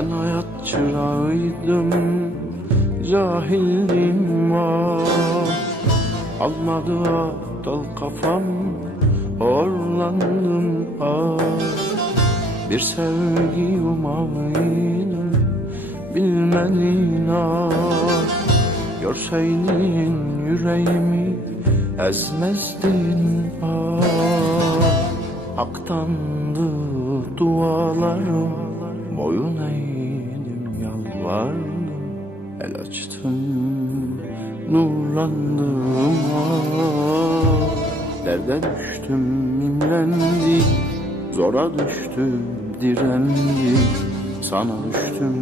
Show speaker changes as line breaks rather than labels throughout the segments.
Ben hayat çırağıydım Cahildim var Almadı dal kafam Orlandım ah. Bir sevgi umaydım Bilmedin ah. Görseydin yüreğimi Ezmezdin ah. Haktandı dualarım Boyun eğdim yalvardım El açtım nurlandım ah Derde düştüm imlendim Zora düştüm direndim Sana düştüm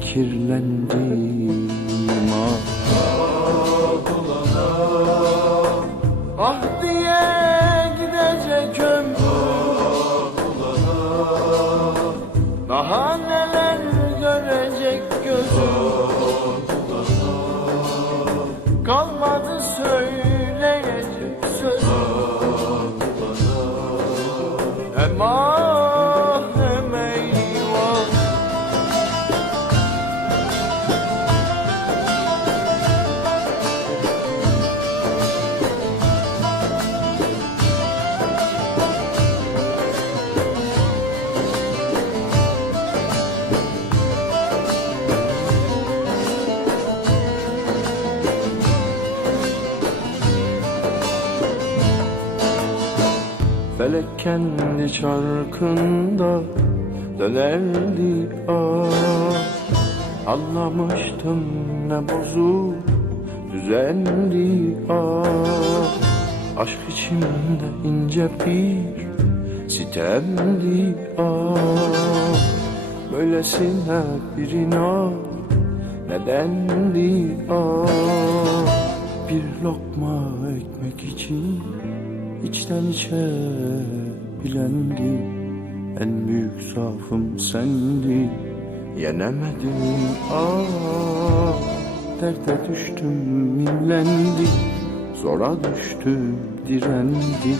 kirlendim ah Ah diye gidecek gözüm. Kalmadı söyleyecek sözüm. Hem Felek kendi çarkında dönerdi ah Anlamıştım ne bozuk düzendi ah Aşk içimde ince bir sitemdi ah Böylesine bir inat nedendi ah Bir lokma ekmek için İçten içe bilendi En büyük zaafım sendi Yenemedim ah Derde düştüm inlendi Zora düştüm direndi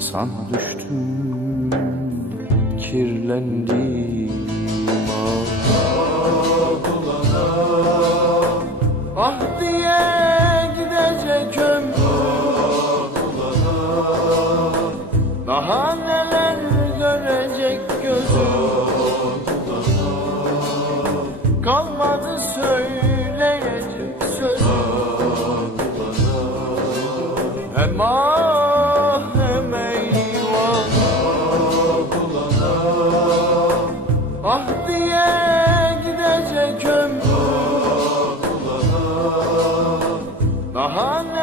Sana düştüm kirlendim ah Ah diye Daha neler görecek gözüm. Kalmadı söyleyecek sözüm. Emah hem eyvah. Ah diye gidecek ömrüm. Daha ne?